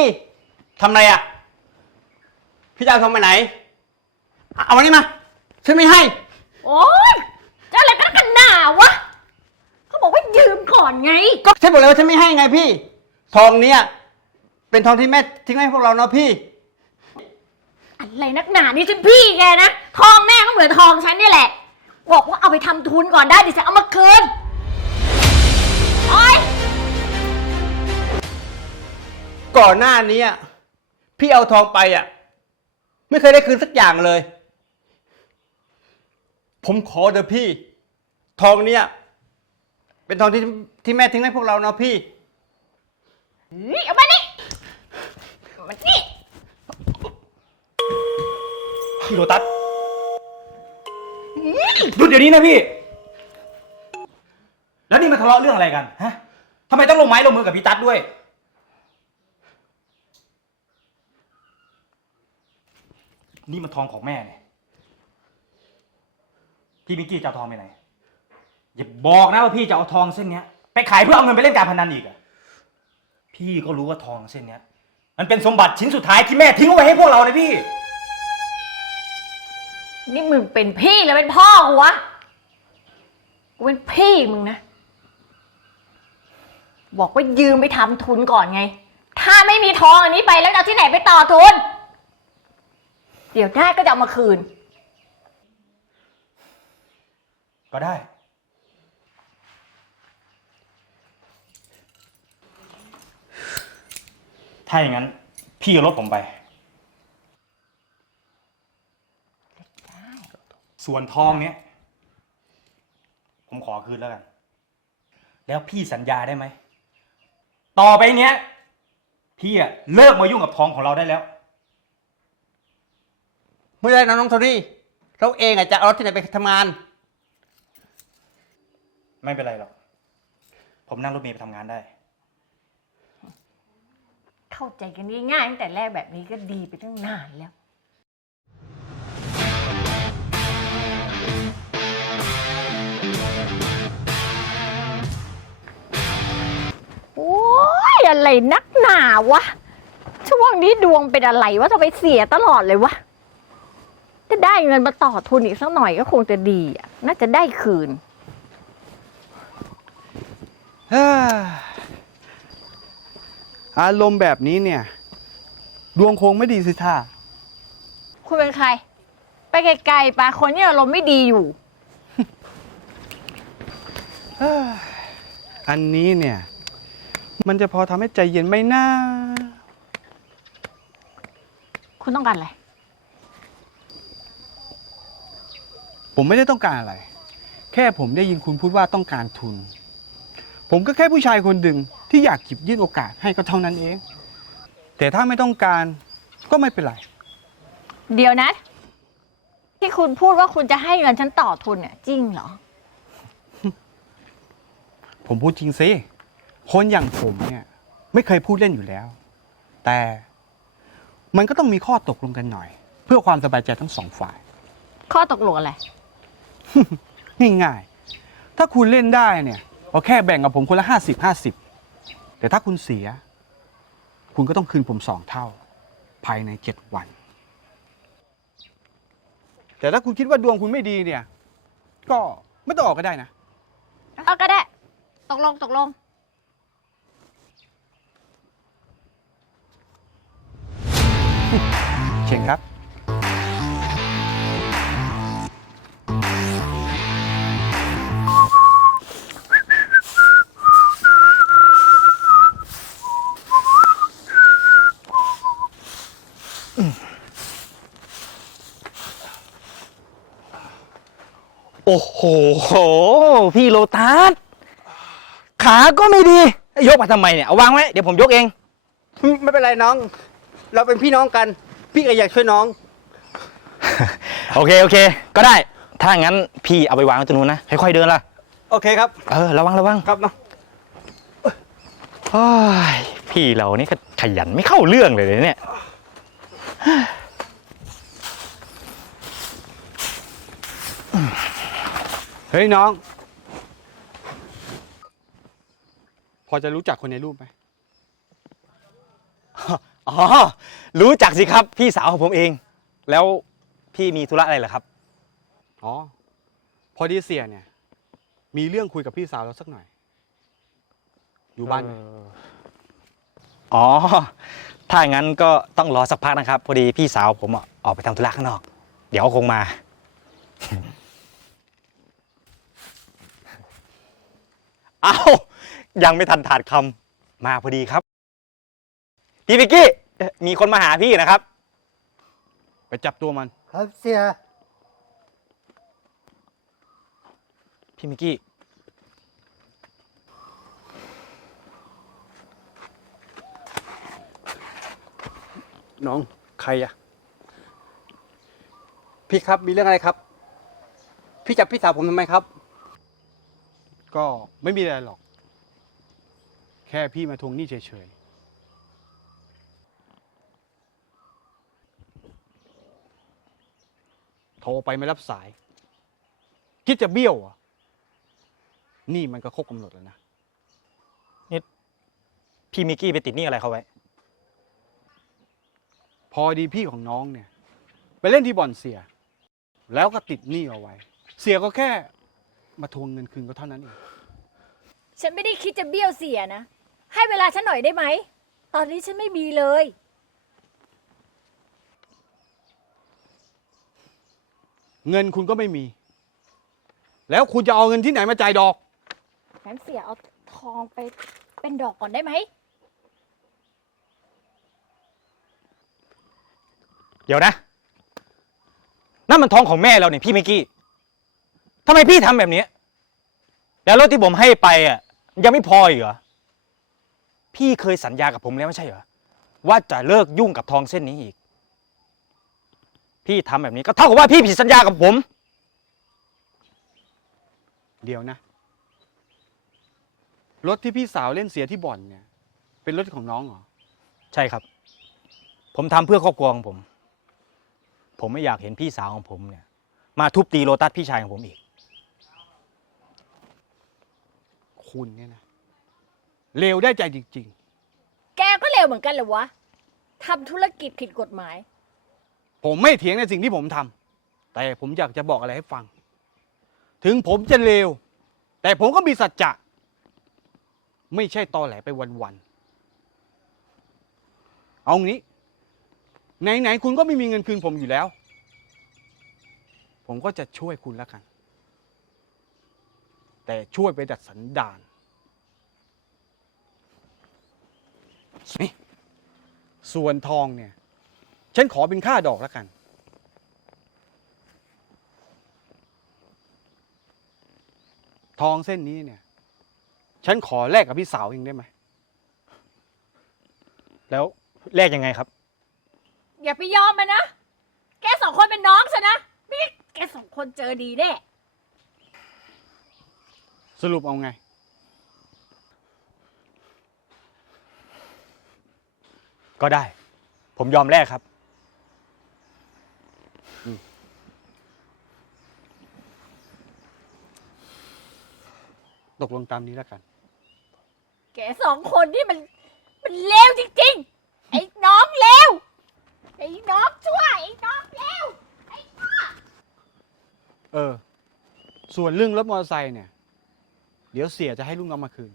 พี่วิกกี้ทำอะไรอะ พี่จะเอาทองไปไหน เอามานี่มา ฉันไม่ให้ โอ๊ยจะอะไรกันกันหนาวะ เขาบอกว่ายืมก่อนไง ก็ฉันบอกแล้วว่าฉันไม่ให้ไงพี่ ทองเนี้ยเป็นทองที่แม่ทิ้งไว้ให้พวกเราเนาะพี่ อะไรนักหนานี่ฉันพี่แกนะ ทองแม่ก็เหมือนทองฉันนี่แหละ บอกว่าเอาไปทำทุนก่อนได้ดิฉันเอามาคืน โอ๊ย ก่อนหน้านี้อะพี่เอาทองไปอะ ไม่เคยได้คืนสักอย่างเลย ผมขอเถอะพี่ ทองเนี้ยเป็นทองที่ที่แม่ทิ้งให้พวกเราเนาะพี่ นี่เอามานี่เอามานี่พี่โรตัสหยุดเดี๋ยวนี้นะพี่ แล้วนี่มาทะเลาะเรื่องอะไรกัน ฮะทำไมต้องลงไม้ลงมือกับพี่ตั๊ดด้วย นี่มันทองของแม่เนี่ยพี่มิกกี้จะเอาทองไปไหน อย่าบอกนะว่าพี่จะเอาทองเส้นเนี้ยไปขายเพื่อเอาเงินไปเล่นการพนันอีกอะพี่ก็รู้ว่าทองเส้นเนี้ย มันเป็นสมบัติชิ้นสุดท้ายที่แม่ทิ้งเอาไว้ให้พวกเรานะพี่ นี่มึงเป็นพี่หรือเป็นพ่อกูวะ กูเป็นพี่มึงนะ บอกว่ายืมไปทำทุนก่อนไง ถ้าไม่มีทองอันนี้ไปแล้วจะเอาที่ไหนไปต่อทุน เดี๋ยวได้ก็จะเอามาคืน ก็ได้ ถ้าอย่างนั้น พี่เอารถผมไป ส่วนทองเนี้ย ผมขอคืนแล้วกัน แล้วพี่สัญญาได้ไหม ต่อไปเนี้ย พี่อะเลิกมายุ่งกับทองของเราได้แล้ว ไม่ได้นะน้องโทนี่เราเองอะจะเอารถที่ไหนไปทำงาน ไม่เป็นไรหรอก ผมนั่งรถเมล์ไปทำงานได้ เข้าใจกันง่ายๆตั้งแต่แรกแบบนี้ก็ดีไปตั้งนานแล้ว โอ้ยอะไรนักหนาวะ ช่วงนี้ดวงเป็นอะไรวะจะไปเสียตลอดเลยวะ ถ้าได้เงินมาต่อทุนอีกสักหน่อยก็คงจะดีอะน่าจะได้คืนอารมณ์แบบนี้เนี่ย ดวงคงไม่ดีสิท่า คุณเป็นใคร ไปไกลๆปะคนที่อารมณ์ไม่ดีอยู่ อันนี้เนี่ย มันจะพอทำให้ใจเย็นไหมนะ คุณต้องการอะไร ผมไม่ได้ต้องการอะไร แค่ผมได้ยินคุณพูดว่าต้องการทุน ผมก็แค่ผู้ชายคนหนึ่งที่อยากหยิบยื่นโอกาสให้ก็เท่านั้นเอง แต่ถ้าไม่ต้องการก็ไม่เป็นไร เดี๋ยวนะ ที่คุณพูดว่าคุณจะให้เงินฉันต่อทุนเนี่ยจริงเหรอ ผมพูดจริงสิ คนอย่างผมเนี่ยไม่เคยพูดเล่นอยู่แล้ว แต่มันก็ต้องมีข้อตกลงกันหน่อย เพื่อความสบายใจทั้งสองฝ่าย ข้อตกลงอะไร ง่ายๆ ถ้าคุณเล่นได้เนี่ยก็แค่แบ่งกับผมคนละห้าสิบห้าสิบแต่ถ้าคุณเสีย คุณก็ต้องคืนผมสองเท่า ภายในเจ็ดวัน แต่ถ้าคุณคิดว่าดวงคุณไม่ดีเนี่ย ก็ไม่ต้องออกก็ได้นะ เอาก็ได้ ตกลงตกลง เชิญครับ โอ้โห พี่โลตัสขาก็ไม่ดี ยกมาทำไมเนี่ย เอาวางไว้ เดี๋ยวผมยกเอง ไม่เป็นไรน้อง เราเป็นพี่น้องกัน พี่ก็อยากช่วยน้อง โอเค โอเค ก็ได้ ถ้างั้นพี่เอาไปวางไว้ตรงนู้นนะ ค่อยๆเดินละโอเคครับ เออ ระวัง ระวังครับน้องโอ้ยพี่เรานี่ก็ขยันไม่เข้าเรื่องเลยเนี่ย เฮ้ยน้อง พอจะรู้จักคนในรูปไหมอ๋อ รู้จักสิครับ พี่สาวของผมเอง แล้วพี่มีธุระอะไรเหรอครับ อ๋อ พอดีเสียเนี่ย มีเรื่องคุยกับพี่สาวเราสักหน่อย อยู่บ้านไหม อ๋อ ถ้างั้นก็ต้องรอสักพักนะครับ พอดีพี่สาวผมอะออกไปทำธุระข้างนอก เดี๋ยวเขาคงมา เอ้ายังไม่ทันถาดคำมาพอดีครับ พี่วิกกี้เอ่อมีคนมาหาพี่นะครับ ไปจับตัวมัน ครับเสีย พี่มิกกี้ น้องใครอะพี่ครับมีเรื่องอะไรครับ พี่จับพี่สาวผมทำไมครับ ก็ไม่มีอะไรหรอก แค่พี่มาทวงหนี้เฉยๆ โทรไปไม่รับสาย คิดจะเบี้ยวเหรอะ นี่มันก็ครบกำหนดแล้วนะพี่มิกกี้ไปติดหนี้อะไรเขาไว้ พอดีพี่ของน้องเนี่ย ไปเล่นที่บ่อนเสีย แล้วก็ติดหนี้เอาไว้ เสียก็แค่มาทวงเงินคืนก็เท่านั้นเองฉันไม่ได้คิดจะเบี้ยวเสียนะ ให้เวลาฉันหน่อยได้ไหม ตอนนี้ฉันไม่มีเลย เงินคุณก็ไม่มี แล้วคุณจะเอาเงินที่ไหนมาจ่ายดอก งั้นเสียเอาทองไปเป็นดอกก่อนได้ไหม ดี๋ยวนะ นั่นมันทองของแม่เราเนี่ยพี่มิกกี้ทำไมพี่ทำแบบนี้ แล้วรถที่ผมให้ไปอะยังไม่พออีกเหรอ พี่เคยสัญญากับผมแล้วไม่ใช่เหรอ ว่าจะเลิกยุ่งกับทองเส้นนี้อีก พี่ทำแบบนี้ก็เท่ากับว่าพี่ผิดสัญญากับผม เดี๋ยวนะ รถที่พี่สาวเล่นเสียที่บ่อนเนี่ย เป็นรถของน้องเหรอ ใช่ครับ ผมทำเพื่อครอบครัวของผม ผมไม่อยากเห็นพี่สาวของผมเนี่ย มาทุบตีโลตัสพี่ชายของผมอีก คุณเนี่ยนะเลวได้ใจจริง แกก็เร็วเหมือนกันเหรอวะทำธุรกิจผิดกฎหมาย ๆ ผมไม่เถียงในสิ่งที่ผมทำแต่ผมอยากจะบอกอะไรให้ฟัง ถึงผมจะเลว แต่ผมก็มีสัจจะ ไม่ใช่ตอแหลไปวัน ๆ เอางี้ ไหนๆคุณก็ไม่มีเงินคืนผมอยู่แล้ว ผมก็จะช่วยคุณแล้วกัน แต่ช่วยไปดัดสันดานนี่ส่วนทองเนี่ย ฉันขอเป็นค่าดอกแล้วกัน ทองเส้นนี้เนี่ย ฉันขอแลกกับพี่สาวเองได้ไหม แล้วแลกยังไงครับ อย่าไปยอมมันนะ แกสองคนเป็นน้องฉันนะไม่งั้นแกสองคนเจอดีแน่ สรุปเอาไง ก็ได้ ผมยอมแลกครับ ตกลงตามนี้แล้วกัน แกสองคนนี่มัน มันเลวจริงๆ ไอ้น้องเลว ไอ้น้องช่วยไอ้น้องเลวไอ้พ่อเออ ส่วนเรื่องรถมอเตอร์ไซค์เนี่ย เดี๋ยวเสียจะให้ลูกน้องมาคืน